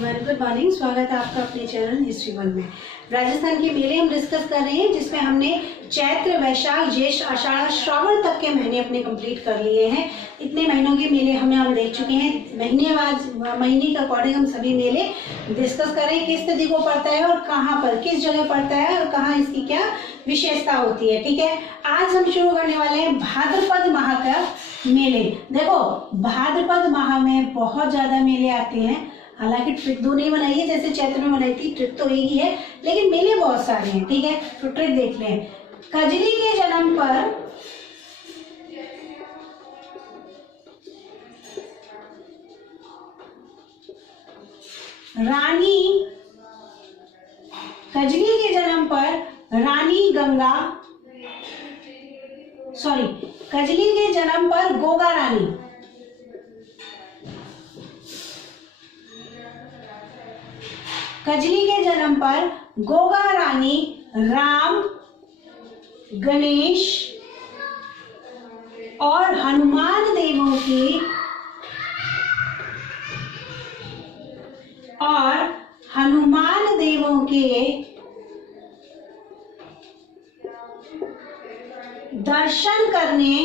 Everyone, good morning. स्वागत है आपका अपने चैनल हिस्ट्री वन में। राजस्थान के मेले हम डिस्कस कर रहे हैं, जिसमें हमने चैत्र, वैशाख, ज्येष्ठ, आषाढ़, श्रावण तक के महीने अपने कंप्लीट कर लिए हैं। इतने महीनों के मेले हम देख चुके हैं। महीने के अकॉर्डिंग हम सभी मेले डिस्कस कर रहे हैं, किस तिथि को पड़ता है और कहाँ पर, किस जगह पड़ता है और कहाँ इसकी क्या विशेषता होती है। ठीक है, आज हम शुरू करने वाले हैं भाद्रपद माह का मेले। देखो, भाद्रपद माह में बहुत ज्यादा मेले आते हैं। हालांकि ट्रिक दो नहीं बनाई है जैसे चैत्र में बनाई थी, ट्रिक तो एक ही है, लेकिन मेले बहुत सारे हैं। ठीक है, तो ट्रिक देख लें। कजली के जन्म पर कजली के जन्म पर रानी गंगा, कजली के जन्म पर गोगा रानी, कजली के जन्म पर गोगा रानी राम, गणेश और हनुमान देवों के दर्शन करने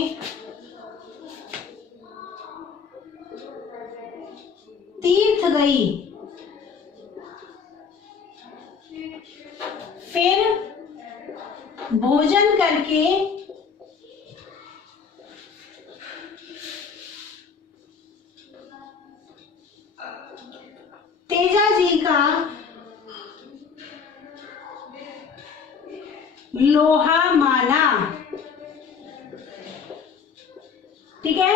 तीर्थ गई। फिर भोजन करके तेजा जी का लोहा माना। ठीक है,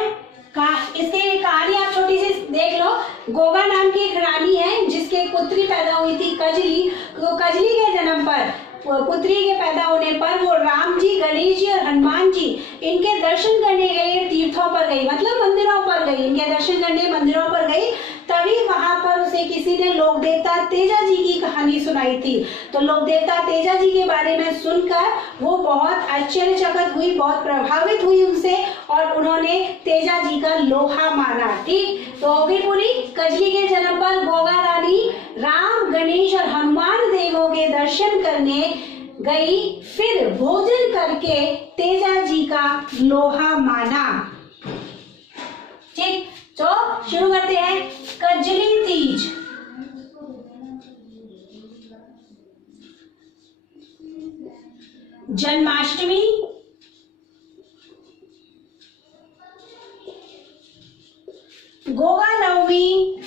इसके कहानी आप छोटी सी देख लो। गोगा नाम की एक रानी है जिसके पुत्री पैदा हुई थी कजली। तो कजली के जन्म पर, पुत्री के पैदा होने पर वो राम जी, गणेश जी और हनुमान जी इनके दर्शन करने के लिए तीर्थों पर गई, मतलब मंदिरों पर गई। इनके दर्शन करने मंदिरों पर गई, तभी वहां पर उसे किसी ने लोक देवता तेजा जी की कहानी सुनाई थी। तो लोक देवता तेजा जी के बारे में सुनकर वो बहुत आश्चर्यचकित हुई, बहुत प्रभावित हुई उनसे, और उन्होंने तेजा जी का लोहा माना। ठीक, तो हो गई पूरी। कजली के जन्म पर गोगा रानी राम, गणेश और हनुमान देवों के दर्शन करने गई, फिर भोजन करके तेजा जी का लोहा माना। ठीक, तो शुरू करते हैं। कजली तीज, जन्माष्टमी, गोगा नवमी,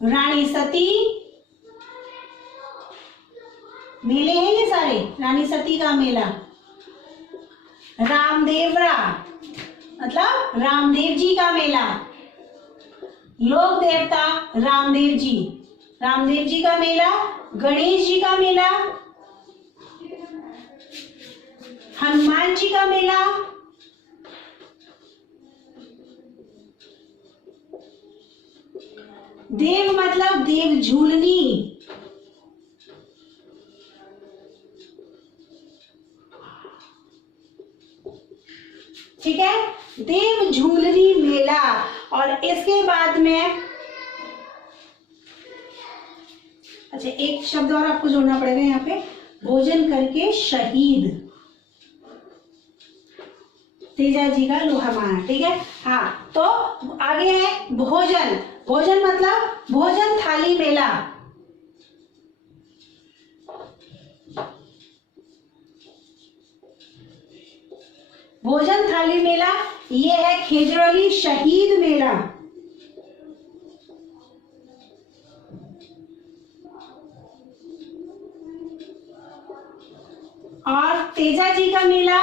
रानी सती, मेले हैं ये सारे। रानी सती का मेला, रामदेवरा मतलब रामदेव जी का मेला, लोक देवता रामदेव जी का मेला, गणेश जी का मेला, हनुमान जी का मेला, देव मतलब देव झूलनी, ठीक है, देव झूलनी मेला। और इसके बाद में अच्छा, एक शब्द और आपको जोड़ना पड़ेगा यहाँ पे, भोजन करके शहीद, तेजा जी का लोहा माना। ठीक है, हाँ, तो आगे है भोजन। भोजन मतलब भोजन थाली मेला, भोजन थाली मेला। ये है खेजड़ोली शहीद मेला, और तेजा जी का मेला,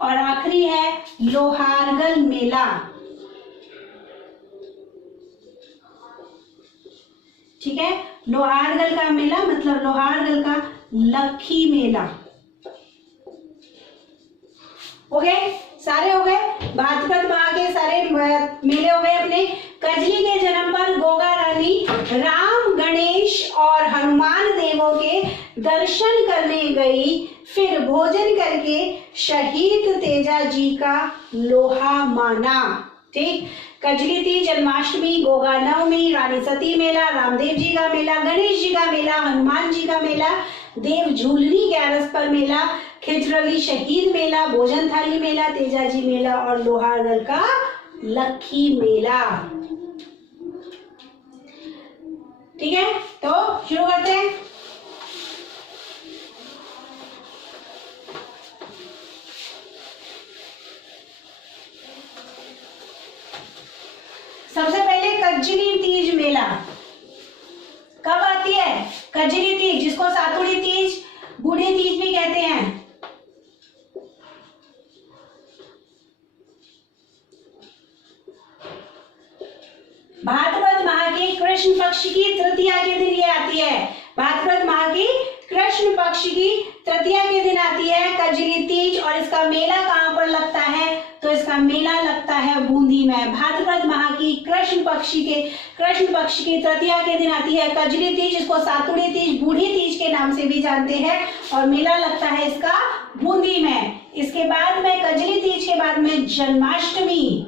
और आखिरी है लोहारगल मेला। ठीक है, लोहारगल का मेला मतलब लोहारगल का लखी मेला। ओके, सारे हो गए, भाद्रपद माह के सारे मेले हो गए अपने। कजली के जन्म पर गोगा रानी राम, गणेश और हनुमान देवों के दर्शन करने गई, फिर भोजन करके शहीद तेजा जी का लोहा माना। ठीक, कजली थी, जन्माष्टमी, गोगा नवमी, रानी सती मेला, रामदेव जी का मेला, गणेश जी का मेला, हनुमान जी का मेला, देव झूलनी ग्यारस पर मेला, खिजरली शहीद मेला, भोजन थाली मेला, तेजाजी मेला और लोहागढ़ का लखी मेला। ठीक है, तो शुरू करते हैं। सबसे पहले कजली तीज मेला कब आती है? कजली तीज, जिसको सातुड़ी तीज, बूढ़ी तीज भी कहते हैं। भाद्रपद माह के कृष्ण पक्ष की तृतीया के दिन ये आती है। भाद्रपद माह की कृष्ण पक्ष की तृतीया के दिन आती है कजली तीज। और इसका मेला कहाँ पर लगता है? तो इसका मेला लगता है बूंदी में। भाद्रपद माह की कृष्ण पक्ष की तृतीया के दिन आती है कजली तीज, इसको सातुड़ी तीज, बूढ़ी तीज के नाम से भी जानते हैं। और मेला लगता है इसका बूंदी में। इसके बाद में कजली तीज के बाद में जन्माष्टमी।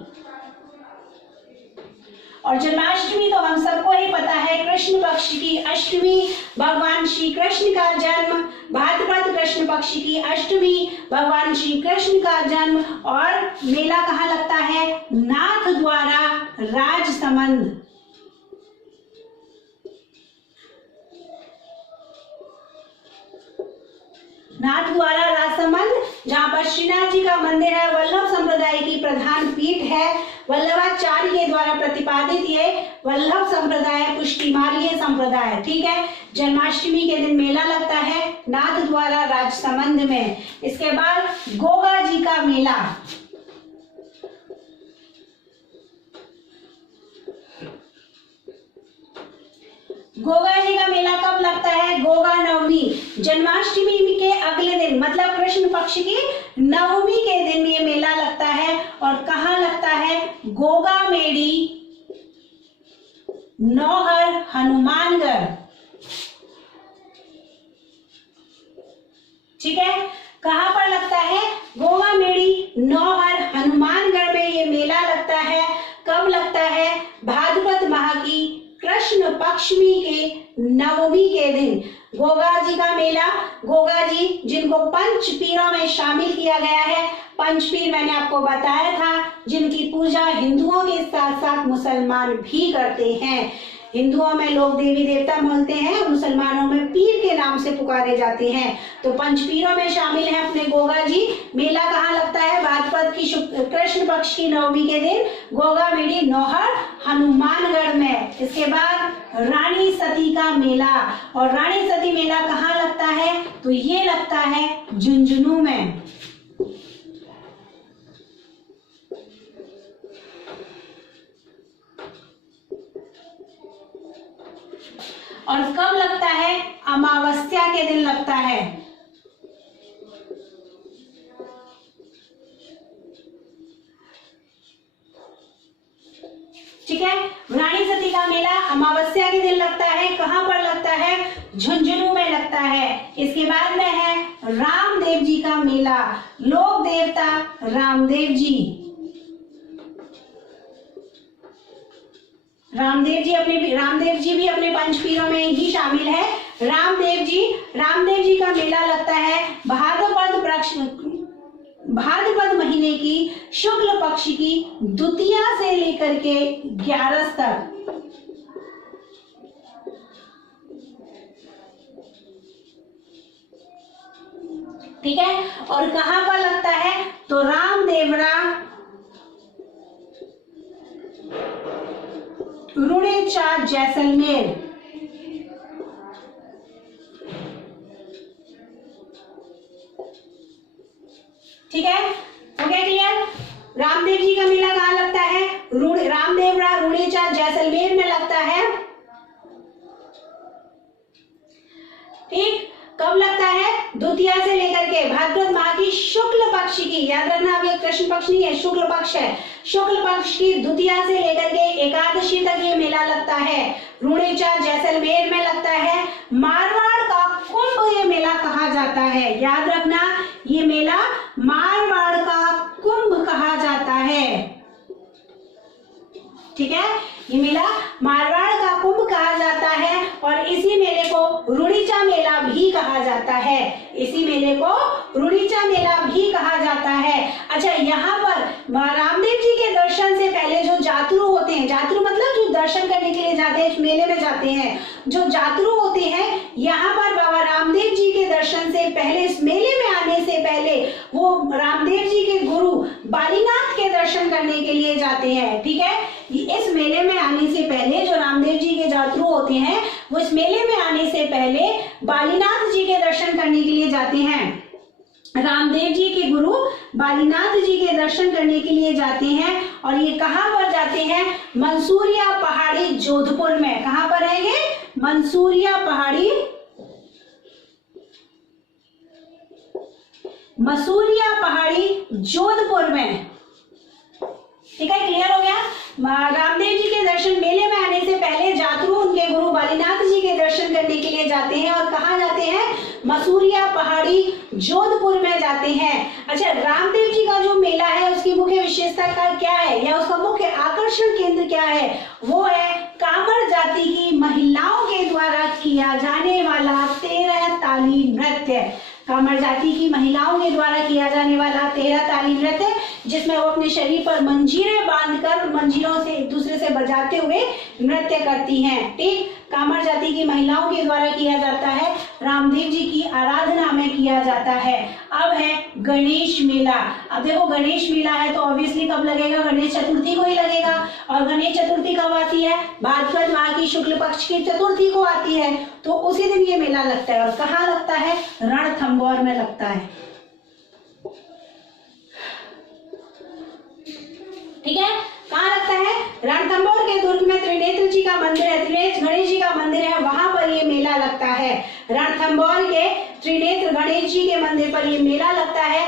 और जन्माष्टमी तो हम सबको ही पता है, कृष्ण पक्ष की अष्टमी, भगवान श्री कृष्ण का जन्म। भाद्रपद कृष्ण पक्ष की अष्टमी, भगवान श्री कृष्ण का जन्म। और मेला कहाँ लगता है? नाथ द्वारा राजसमंद। नाथ द्वारा राजसमंद, जहाँ पर श्रीनाथ जी का मंदिर है, वल्लभ संप्रदाय की प्रधान पीठ है। वल्लभाचार्य के द्वारा प्रतिपादित ये वल्लभ संप्रदाय पुष्टिमार्गीय संप्रदाय। ठीक है, जन्माष्टमी के दिन मेला लगता है नाथ द्वारा राजसमंद में। इसके बाद गोगा जी का मेला। गोगा जी का मेला कब लगता है? गोगा नवमी, जन्माष्टमी के अगले दिन, मतलब कृष्ण पक्ष की नवमी के दिन ये मेला लगता है। और कहाँ लगता है? गोगा मेड़ी, नौहर, हनुमानगढ़। ठीक है, कहाँ पर लगता है? गोगा मेड़ी, नौहर, हनुमानगढ़ में ये मेला लगता है। कब लगता है? भाद्रपद माह की कृष्ण पक्षमी के नवमी के दिन। गोगा जी का मेला, गोगा जी जिनको पंच पीरों में शामिल किया गया है। पंच पीर मैंने आपको बताया था, जिनकी पूजा हिंदुओं के साथ साथ मुसलमान भी करते हैं। हिंदुओं में लोग देवी देवता मानते हैं, मुसलमानों में पीर के नाम से पुकारे जाते हैं। तो पंचपीरों में शामिल है अपने गोगा जी। मेला कहाँ लगता है? भाद्रपद की कृष्ण पक्ष की नवमी के दिन, गोगा मेड़ी, नौहर, हनुमानगढ़ में। इसके बाद रानी सती का मेला। और रानी सती मेला कहाँ लगता है? तो ये लगता है झुंझुनू में। और कब लगता है? अमावस्या के दिन लगता है। ठीक है, रानी सती का मेला अमावस्या के दिन लगता है। कहां पर लगता है? झुंझुनू में लगता है। इसके बाद में है रामदेव जी का मेला, लोक देवता रामदेव जी। रामदेव जी भी अपने पंचपीरों में ही शामिल है। रामदेव जी का मेला लगता है भाद्रपद महीने की शुक्ल पक्ष की द्वितीया से लेकर के 11 तक। ठीक है, और कहां पर लगता है? तो रामदेवरा, रुड़ेचा, जैसलमेर। ठीक है, हो गया क्लियर? रामदेव जी का मेला कहाँ लगता है? रामदेवरा, रुड़ेचा, जैसलमेर में लगता है। ठीक, कब लगता है? द्वितीया से लेकर के भाद्रपद माह की शुक्ल पक्ष की, याद रखना अब ये कृष्ण पक्ष नहीं है, शुक्ल पक्ष है, शुक्ल पक्ष की द्वितीया से लेकर के एकादशी तक ये मेला लगता है। रुणेचा जैसलमेर में लगता है। मारवाड़ का कुंभ ये मेला कहा जाता है, याद रखना ये मेला मारवाड़ का कुंभ कहा जाता है। ठीक है, ये मेला मारवाड़ का कुंभ कहा जाता है और इसी मेले को रुणीचा मेला भी कहा जाता है। इसी मेले को रुणीचा मेला भी कहा जाता है। अच्छा, यहाँ पर रामदेव जी के दर्शन से पहले जो जातरू होते हैं, जातरू मतलब जो दर्शन करने के लिए जाते हैं, मेले में जाते हैं, जो जातरू होते हैं, यहाँ पर बाबा रामदेव जी के दर्शन से पहले, इस मेले में आने से पहले वो रामदेव जी के गुरु बालीनाथ के दर्शन करने के लिए जाते हैं। ठीक है, इस मेले में आने से पहले जो रामदेव जी के जातरू होते हैं वो इस मेले में आने से पहले बालीनाथ जी के दर्शन करने के लिए जाते हैं। रामदेव जी के गुरु बालीनाथ जी के दर्शन करने के लिए जाते हैं और ये कहां पर जाते हैं? मंसूरिया पहाड़ी जोधपुर में। कहां पर है ये? मंसूरिया पहाड़ी, मसूरिया पहाड़ी जोधपुर में। ठीक है, क्लियर हो गया। रामदेव जी के दर्शन मेले में आने से पहले जातरू उनके गुरु बालीनाथ जी के दर्शन करने के लिए जाते हैं और कहाँ जाते हैं? मसूरिया पहाड़ी जोधपुर में जाते हैं। अच्छा, रामदेव जी का जो मेला है उसकी मुख्य विशेषता का क्या है या उसका मुख्य आकर्षण केंद्र क्या है? वो है कामर जाति की महिलाओं के द्वारा किया जाने वाला 13 ताली नृत्य। कामर जाति की महिलाओं के द्वारा किया जाने वाला 13 ताली नृत्य, जिसमें वो अपने शरीर पर मंजीरें बांधकर मंजीरों से एक दूसरे से बजाते हुए नृत्य करती हैं। ठीक, कामर जाति की महिलाओं के द्वारा किया जाता है, रामदेव जी की आराधना में किया जाता है। अब है गणेश मेला। अब देखो, गणेश मेला है तो ऑब्वियसली कब लगेगा? गणेश चतुर्थी को ही लगेगा। और गणेश चतुर्थी कब आती है? भाद्रपद माह की शुक्ल पक्ष की चतुर्थी को आती है, तो उसी दिन ये मेला लगता है। और कहाँ लगता है? रणथंभौर में लगता है। ठीक है, कहाँ लगता है? रणथंभौर के दुर्ग में त्रिनेत्र जी का मंदिर है, त्रिनेत्र गणेश जी का मंदिर है, वहां पर ये मेला लगता है। रणथंभौर के त्रिनेत्र गणेश जी के मंदिर पर ये मेला लगता है।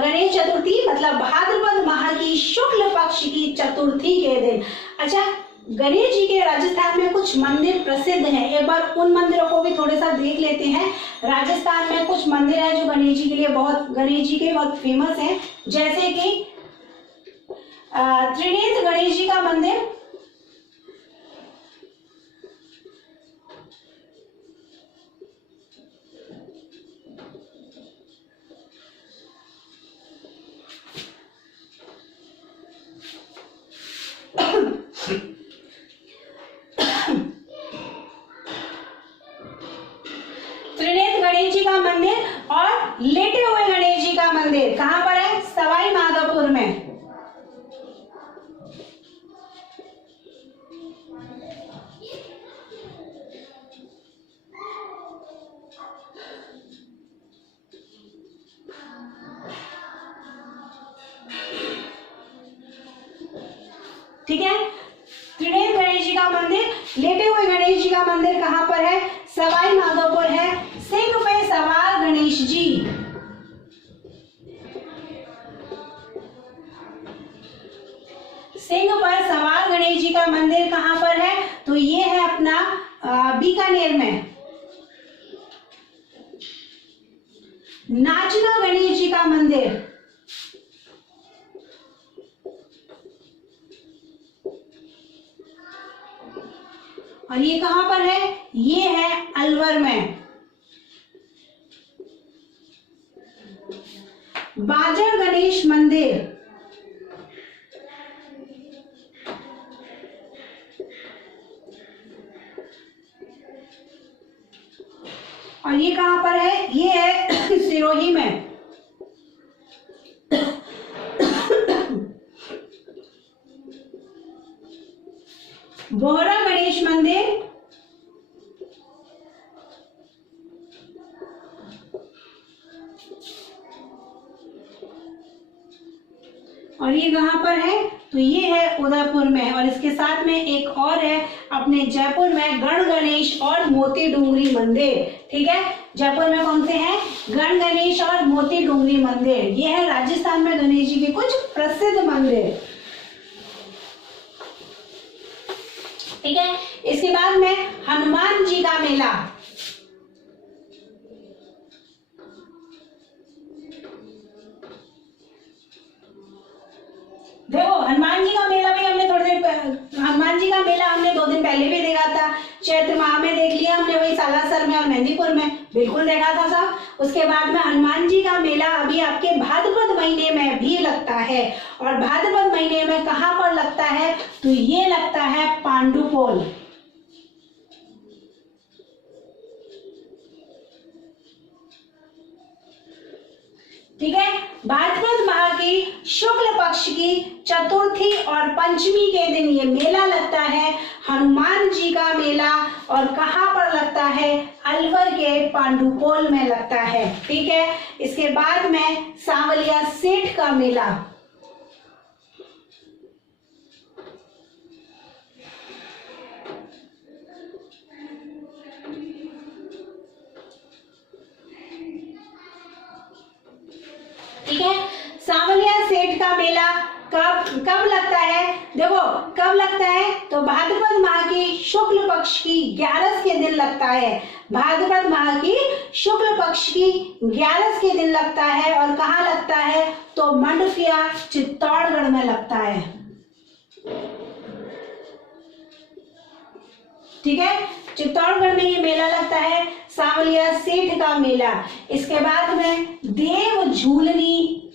गणेश चतुर्थी मतलब भाद्रपद माह की शुक्ल पक्ष की चतुर्थी के दिन। अच्छा, गणेश जी के राजस्थान में कुछ मंदिर प्रसिद्ध हैं, एक बार उन मंदिरों को भी थोड़ा सा देख लेते हैं। राजस्थान में कुछ मंदिर है जो गणेश जी के लिए बहुत फेमस है, जैसे कि त्रिनेत्र गणेश जी का मंदिर, त्रिनेत्र गणेश जी का मंदिर और लेटे हुए गणेश जी का मंदिर कहां पर है? सवाई माधोपुर में। ठीक है, त्रिनेत्र गणेश जी का मंदिर, लेटे हुए गणेश जी का मंदिर कहां पर है? सवाई माधोपुर है। सिंह पे सवार गणेश जी, सिंह पर सवार गणेश जी का मंदिर कहां पर है? तो ये है अपना बीकानेर में। नाचना गणेश जी का मंदिर, और ये कहां पर है? ये है अलवर में। बाजर गणेश मंदिर, और ये कहां पर है? ये है सिरोही में। बोहरा गणेश मंदिर, और ये कहां पर है? तो ये है उदयपुर में। और इसके साथ में एक और है अपने जयपुर में गण गणेश और मोती डूंगरी मंदिर। ठीक है, जयपुर में कौन से हैं? गण गणेश और मोती डूंगरी मंदिर। ये है राजस्थान में गणेश जी के कुछ प्रसिद्ध मंदिर। ठीक है, इसके बाद में हनुमान जी का मेला। देखो हनुमान जी का मेला भी हमने थोड़ी देर हनुमान जी का मेला हमने 2 दिन पहले भी देखा था। चैत्र माह में देख लिया हमने, वही सालासर में और मेहंदीपुर में बिल्कुल देखा था सब। उसके बाद में हनुमान जी का मेला अभी आपके भाद्रपद महीने में भी लगता है। और भाद्रपद महीने में कहाँ पर लगता है? तो ये लगता है पांडुपोल। ठीक है, भाद्रपद माह की शुक्ल पक्ष की चतुर्थी और पंचमी के दिन ये मेला लगता है, हनुमान जी का मेला। और कहाँ पर लगता है? अलवर के पांडुपोल में लगता है। ठीक है, इसके बाद में सांवलिया सेठ का मेला। ठीक है, सांवलिया सेठ का मेला कब लगता है? देखो कब लगता है? तो भाद्रपद माह की शुक्ल पक्ष की 11 के दिन लगता है। भाद्रपद माह की शुक्ल पक्ष की 11 के दिन लगता है। और कहाँ लगता है? तो मंडफिया चित्तौड़गढ़ में लगता है। ठीक है, चित्तौड़गढ़ में ये मेला लगता है, सांवलिया सेठ का मेला। इसके बाद में देव झूलनी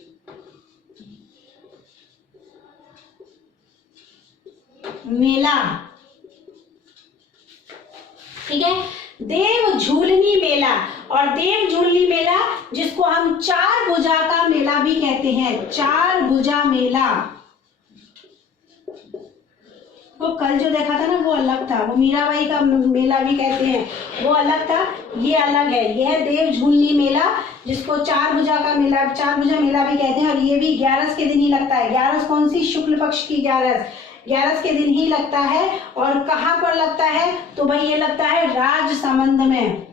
मेला। ठीक है, देव झूलनी मेला। और देव झूलनी मेला जिसको हम 4 भुजा का मेला भी कहते हैं, 4 भुजा मेला। वो कल जो देखा था ना वो अलग था, वो मीराबाई का मेला भी कहते हैं, वो अलग था, ये अलग है। यह देव झूलनी मेला जिसको 4 भुजा का मेला, 4 भुजा मेला भी कहते हैं। और ये भी 11 के दिन ही लगता है। 11 कौन सी? शुक्ल पक्ष की 11 के दिन ही लगता है। और कहाँ पर लगता है? तो भाई ये लगता है राजसमंद में।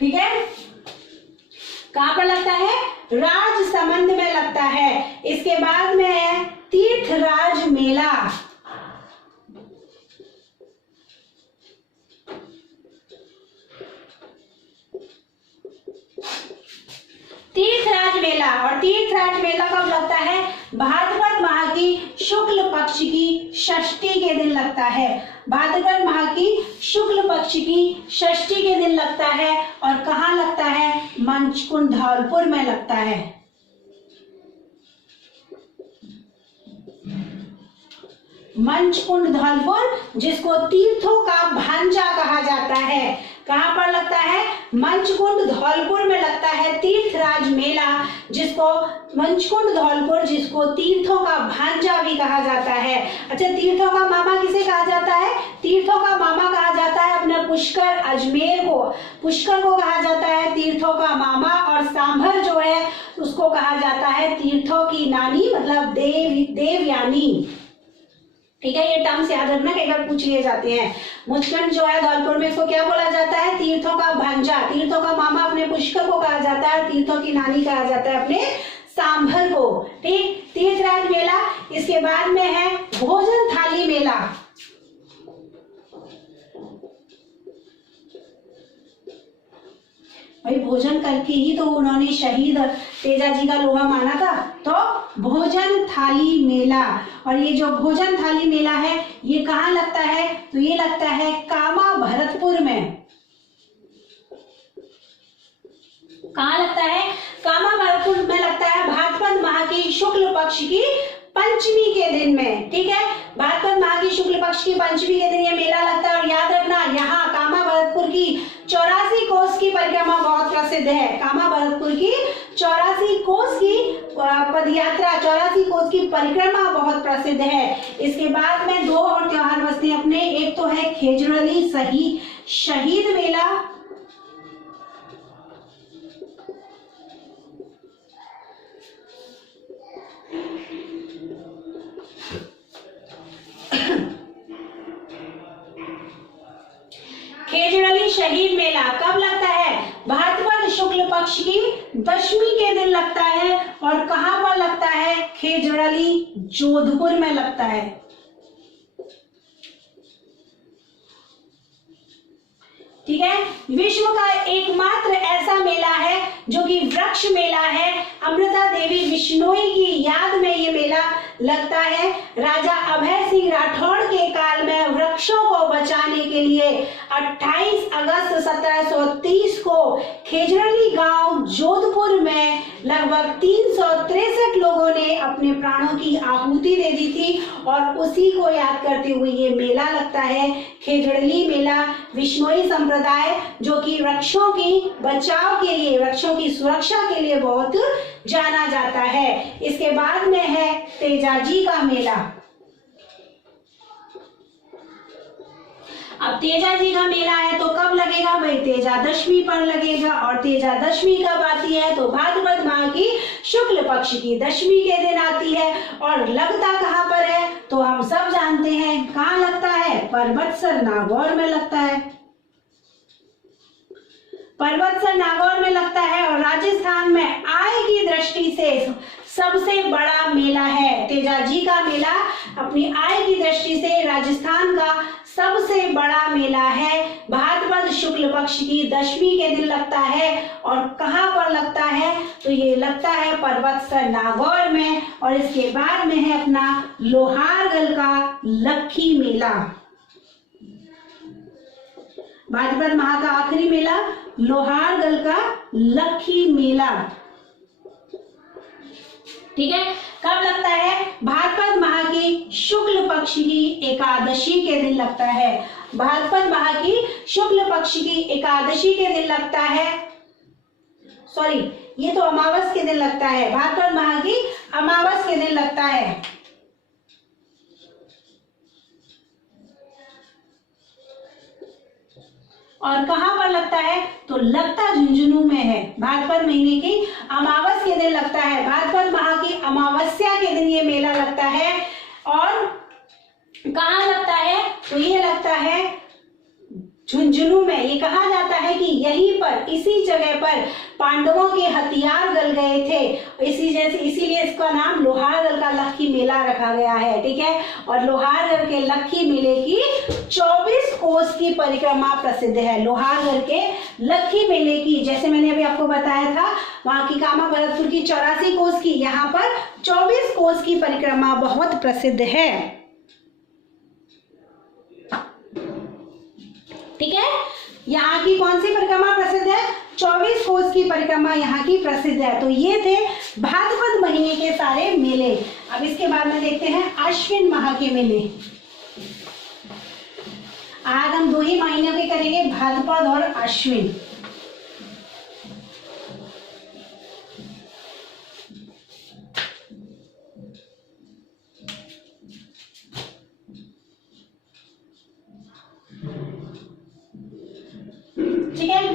ठीक है, कहाँ पर लगता है? राजसमंद में लगता है। इसके बाद में है तीर्थराज मेला। तीर्थराज मेला। और तीर्थराज मेला कब लगता है? भाद्रपद माह की शुक्ल पक्ष की षष्ठी के दिन लगता है। भाद्रपद माह की शुक्ल पक्ष की षष्ठी के दिन लगता है। और कहाँ लगता है? मंचकुंड धौलपुर में लगता है। मंचकुंड धौलपुर जिसको तीर्थों का भांजा कहा जाता है। कहाँ पर लगता है? मंचकुंड धौलपुर में लगता है तीर्थराज मेला, जिसको मंचकुंड धौलपुर जिसको तीर्थों का भांजा भी कहा जाता है। अच्छा, तीर्थों का मामा किसे कहा जाता है? तीर्थों का मामा कहा जाता है अपने पुष्कर अजमेर को। पुष्कर को कहा जाता है तीर्थों का मामा। और सांभर जो है उसको कहा जाता है तीर्थों की नानी, मतलब देवयानी। ठीक है, ये टर्म्स याद रखना, कई बार पूछ लिए जाते हैं। मुचकुंड जो है धौलपुर में, इसको क्या बोला जाता है? तीर्थों का भांजा। तीर्थों का मामा अपने पुष्कर को कहा जाता है, तीर्थों की नानी कहा जाता है अपने सांभर को। ठीक, तीर्थराज मेला। इसके बाद में है भोजन थाली मेला। भाई भोजन करके ही तो उन्होंने शहीद तेजा जी का लोहा माना था। तो भोजन थाली मेला। और ये जो भोजन थाली मेला है ये कहाँ लगता है? तो ये लगता है कामा भरतपुर में। कहाँ लगता है? कामा भरतपुर में लगता है भाद्रपद माह की शुक्ल पक्ष की पंचमी के दिन में। ठीक है, भाद्रपद माह की शुक्ल पक्ष की पंचमी के दिन ये मेला लगता है। और याद रखना, यहाँ कामा भरतपुर की 84 कोस की परिक्रमा बहुत प्रसिद्ध है। कामा भरतपुर की 84 कोस की पदयात्रा, 84 कोस की परिक्रमा बहुत प्रसिद्ध है। इसके बाद में 2 और त्योहार बसते हैं अपने। एक तो है खेजड़ली शहीद मेला। शहीद मेला कब लगता है? भाद्रपद शुक्ल पक्ष की दशमी के दिन लगता है। और कहां पर लगता है? खेजड़ली, जोधपुर में लगता है। ठीक है। विश्व का एकमात्र ऐसा मेला है जो कि वृक्ष मेला है। अमृता देवी बिश्नोई की याद में ये मेला लगता है। राजा अभय सिंह राठौड़ के काल में वृक्षों को बचाने के लिए 28 अगस्त 1730 को खेजड़ली गांव जोधपुर में लगभग 363 लोगों ने अपने प्राणों की आहुति दे दी थी और उसी को याद करते हुए ये मेला लगता है, खेजड़ली मेला। बिश्नोई संप्रदाय जो कि वृक्षों की बचाव के लिए, वृक्षों की सुरक्षा के लिए बहुत जाना जाता है। इसके बाद में है तेजाजी का मेला। अब तेजाजी का मेला है तो कब लगेगा भाई? तेजादशमी पर लगेगा। और तेजादशमी कब आती है? तो भाद्रपद माह की शुक्ल पक्ष की दशमी के दिन आती है। और लगता कहाँ पर है? तो हम सब जानते हैं कहाँ लगता है, पर्वतसर नागौर में लगता है। पर्वतसर नागौर में लगता है और राजस्थान में आय की दृष्टि से सबसे बड़ा मेला है। तेजाजी का मेला अपनी आय की दृष्टि से राजस्थान का सबसे बड़ा मेला है। भाद्रपद शुक्ल पक्ष की दशमी के दिन लगता है। और कहां पर लगता है? तो ये लगता है पर्वतसर नागौर में। और इसके बाद में है अपना लोहारगल का लक्खी मेला। भाद्रपद माह का आखिरी मेला लोहारगल का लक्खी मेला। ठीक है। कब लगता है? भाद्रपद माह की शुक्ल पक्ष की एकादशी के दिन लगता है। भाद्रपद माह की शुक्ल पक्ष की एकादशी के दिन लगता है। सॉरी, ये तो अमावस के दिन लगता है। भाद्रपद माह की अमावस के दिन लगता है। और कहां पर लगता है? तो लगता झुंझुनू में है। भाद्रपद महीने की अमावस के दिन लगता है। भाद्रपद माह की अमावस्या के दिन ये मेला लगता है। और कहां लगता है? तो ये लगता है झुंझुनू में। ये कहा जाता है कि यहीं पर, इसी जगह पर पांडवों के हथियार गल गए थे। इसीलिए इसका नाम लोहारगल का लक्खी मेला रखा गया है। ठीक है। और लोहारगल के लक्खी मेले की 24 कोस की परिक्रमा प्रसिद्ध है। लोहारगल के लक्खी मेले की, जैसे मैंने अभी आपको बताया था, वहां की कामा भरतपुर की 84 कोस की, यहाँ पर 24 कोस की परिक्रमा बहुत प्रसिद्ध है। ठीक है। यहाँ की कौन सी परिक्रमा प्रसिद्ध है? 24 कोस की परिक्रमा यहाँ की प्रसिद्ध है। तो ये थे भाद्रपद महीने के सारे मेले। अब इसके बाद में देखते हैं अश्विन माह के मेले। आज हम 2 ही महीनों के करेंगे, भाद्रपद और अश्विन। ठीक है।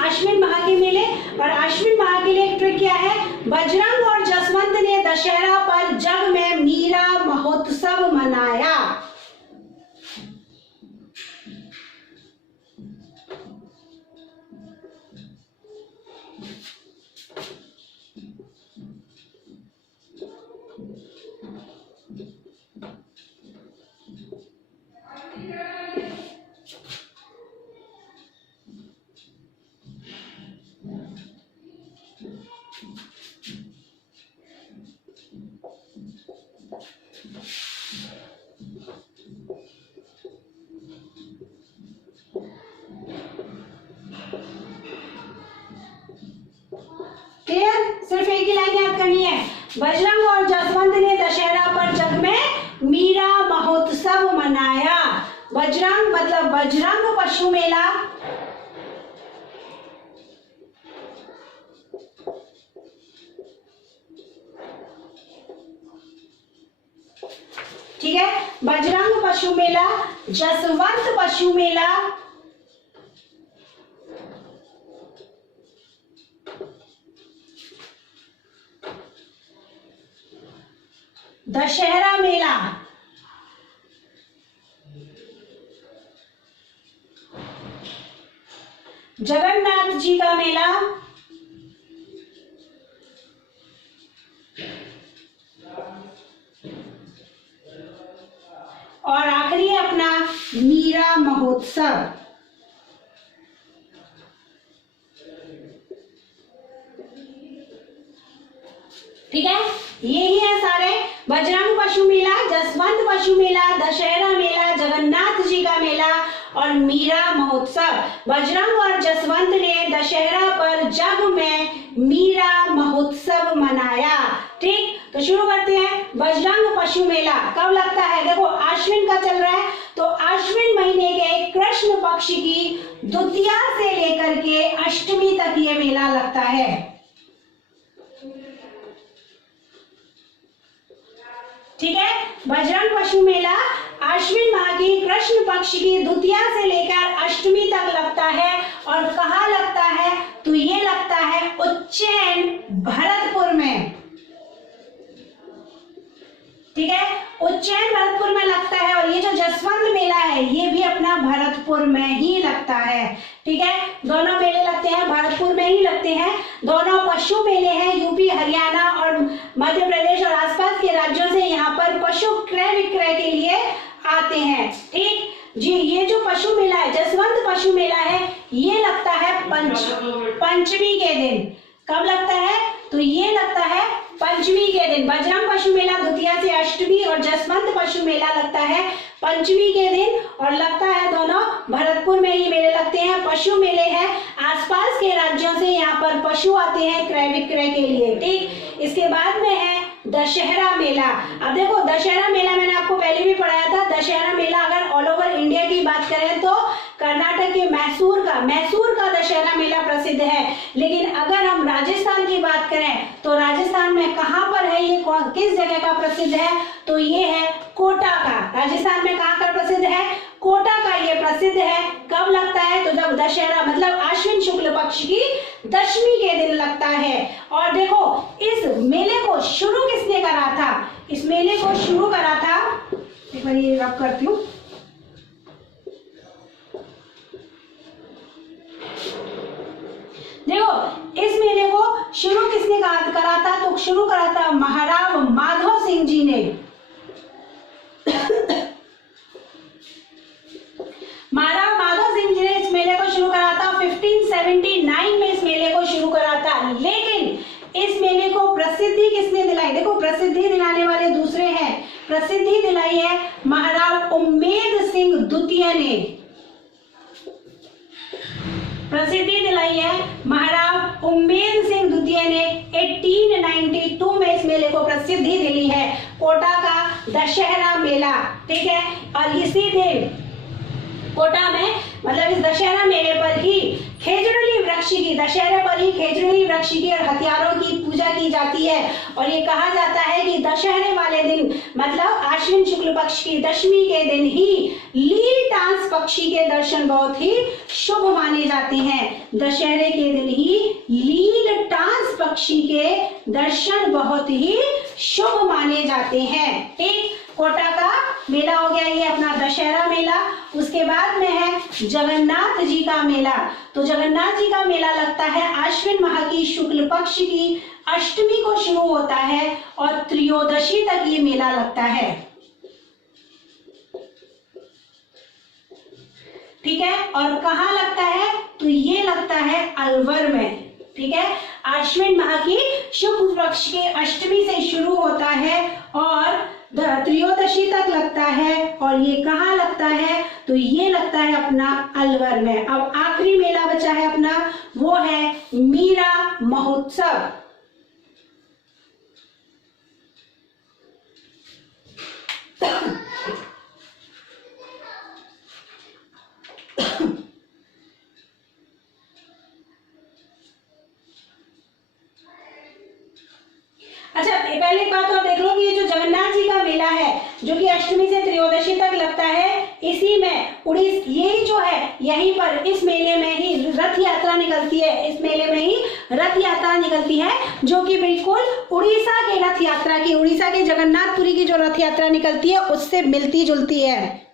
अश्विन माह के मेले। और अश्विन माह के लिए एक ट्रिक क्या है? बजरंग और जसवंत ने दशहरा पर जग में मीरा महोत्सव मनाया। सिर्फ एक ही लाइन याद करनी है। बजरंग और जसवंत ने दशहरा पर जग में मीरा महोत्सव मनाया। बजरंग मतलब बजरंग पशु मेला। ठीक है। बजरंग पशु मेला, जसवंत पशु मेला, दशहरा मेला। जगन्नाथ जी का मेला, और आखिरी है अपना मीरा महोत्सव। ठीक है, यही है सारे, बजरंग पशु मेला, जसवंत पशु मेला, दशहरा मेला, जगन्नाथ जी का मेला और मीरा महोत्सव। बजरंग और जसवंत ने दशहरा पर जग में मीरा महोत्सव मनाया। ठीक, तो शुरू करते हैं। बजरंग पशु मेला कब लगता है? देखो आश्विन का चल रहा है, तो आश्विन महीने के कृष्ण पक्ष की द्वितीया से लेकर के अष्टमी तक ये मेला लगता है। ठीक है, बजरंग पशु मेला आश्विन माह की कृष्ण पक्ष की द्वितीया से लेकर अष्टमी तक लगता है। और कहाँ लगता है? तो ये लगता है उज्जैन भरतपुर में। ठीक है, उज्जैन भरतपुर में लगता है। और ये जो जसवंत मेला है ये भी अपना भरतपुर में ही लगता है। ठीक है, दोनों मेले लगते हैं भरतपुर में ही लगते हैं। दोनों पशु मेले हैं, यूपी, हरियाणा और मध्य प्रदेश और आसपास के राज्यों से यहाँ पर पशु क्रय विक्रय के लिए आते हैं। ठीक जी, ये जो पशु मेला है, जसवंत पशु मेला है, ये लगता है पंचमी के दिन। कब लगता है? तो ये लगता है पंचमी के दिन। बजरंग पशु मेला द्वितीया से अष्टमी और जसवंत पशु मेला लगता है पंचमी के दिन, और लगता है दोनों भरतपुर में ही मेले लगते हैं। पशु मेले हैं, आसपास के राज्यों से यहाँ पर पशु आते हैं क्रय विक्रय के लिए। ठीक, इसके बाद में है दशहरा मेला। अब देखो दशहरा मेला मैंने आपको पहले भी पढ़ाया था। दशहरा मेला अगर ऑल ओवर इंडिया की बात करें तो कर्नाटक के मैसूर का दशहरा मेला प्रसिद्ध है। लेकिन अगर हम राजस्थान की बात करें तो राजस्थान में कहाँ पर है ये, किस जगह का प्रसिद्ध है? तो ये है कोटा का। राजस्थान में कहाँ का प्रसिद्ध है? कोटा का ये प्रसिद्ध है। कब लगता है? तो जब दशहरा मतलब आश्विन शुक्ल पक्ष की दशमी के दिन लगता है। और देखो इस मेले को शुरू किसने करा था? इस मेले को शुरू करा था, एक बार ये रब करती हूँ, देखो इस मेले को शुरू किसने करा था? तो शुरू करा था महाराव माधव सिंह जी ने। महाराव माधव सिंह जी ने इस मेले को शुरू करा था। 1579 में इस मेले को शुरू करा था। लेकिन इस मेले को प्रसिद्धि किसने दिलाई? देखो प्रसिद्धि दिलाने वाले दूसरे हैं। प्रसिद्धि दिलाई है महाराव उम्मेद सिंह द्वितीय ने। प्रसिद्धि दिलाई है महाराव उम्मेद सिंह द्वितीय ने 1892 में इस मेले को प्रसिद्धि दिली है, कोटा का दशहरा मेला। ठीक है, और इसी दिन कोटा में मतलब इस दशहरा मेले पर ही खेजड़ली वृक्ष की, दशहरे पर ही खेजड़ली वृक्ष की और हथियारों की पूजा की जाती है। और ये कहा जाता है कि दशहरे वाले दिन मतलब आश्विन शुक्ल पक्ष की दशमी के दिन ही लील टांस पक्षी के दर्शन बहुत ही शुभ माने जाते हैं। दशहरे के दिन ही लील टांस पक्षी के दर्शन बहुत ही शुभ माने जाते हैं। ठीक, कोटा का मेला हो गया ये अपना दशहरा मेला। उसके बाद में है जगन्नाथ जी का मेला। तो जगन्नाथ जी का मेला लगता है आश्विन माह की शुक्ल पक्ष की अष्टमी को शुरू होता है और त्रयोदशी तक ये मेला लगता है। ठीक है, और कहाँ लगता है? तो ये लगता है अलवर में। ठीक है, आश्विन माह की शुक्ल पक्ष के अष्टमी से शुरू होता है और त्रयोदशी तक लगता है। और ये कहाँ लगता है? तो ये लगता है अपना अलवर में। अब आखिरी मेला बचा है अपना, वो है मीरा महोत्सव। अच्छा, पहले एक बात और देख लो कि ये जो जगन्नाथ जी का मेला है जो कि अष्टमी से त्रयोदशी तक लगता है, इसी में यही जो है यहीं पर इस मेले में ही रथ यात्रा निकलती है। इस मेले में ही रथ यात्रा निकलती है जो कि बिल्कुल उड़ीसा के रथ यात्रा की, उड़ीसा के जगन्नाथपुरी की जो रथ यात्रा निकलती है उससे मिलती जुलती है।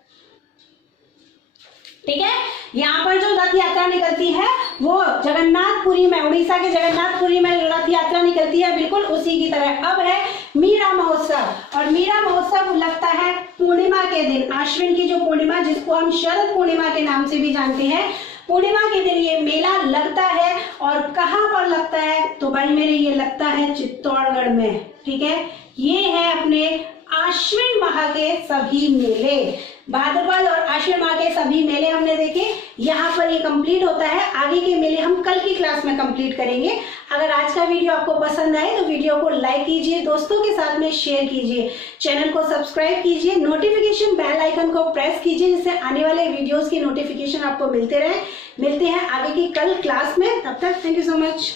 ठीक है। यहाँ पर जो रथ यात्रा निकलती है वो जगन्नाथपुरी में, उड़ीसा के जगन्नाथपुरी में रथ यात्रा निकलती है, बिल्कुल उसी की तरह। अब है मीरा महोत्सव, और मीरा महोत्सव लगता है पूर्णिमा के दिन, आश्विन की जो पूर्णिमा जिसको हम शरद पूर्णिमा के नाम से भी जानते हैं, पूर्णिमा के दिन ये मेला लगता है। और कहाँ पर लगता है, तो भाई मेरे ये लगता है चित्तौड़गढ़ में, ठीक है। ये है अपने आश्विन माह के सभी मेले, भाद्रपद और आश्विन माह के सभी मेले हमने देखे। यहाँ पर ये कंप्लीट होता है, आगे के मेले हम कल की क्लास में कंप्लीट करेंगे। अगर आज का वीडियो आपको पसंद आए तो वीडियो को लाइक कीजिए, दोस्तों के साथ में शेयर कीजिए, चैनल को सब्सक्राइब कीजिए, नोटिफिकेशन बेल आइकन को प्रेस कीजिए जिससे आने वाले वीडियोस की नोटिफिकेशन आपको मिलते रहे। मिलते हैं आगे की कल क्लास में, तब तक थैंक यू सो मच।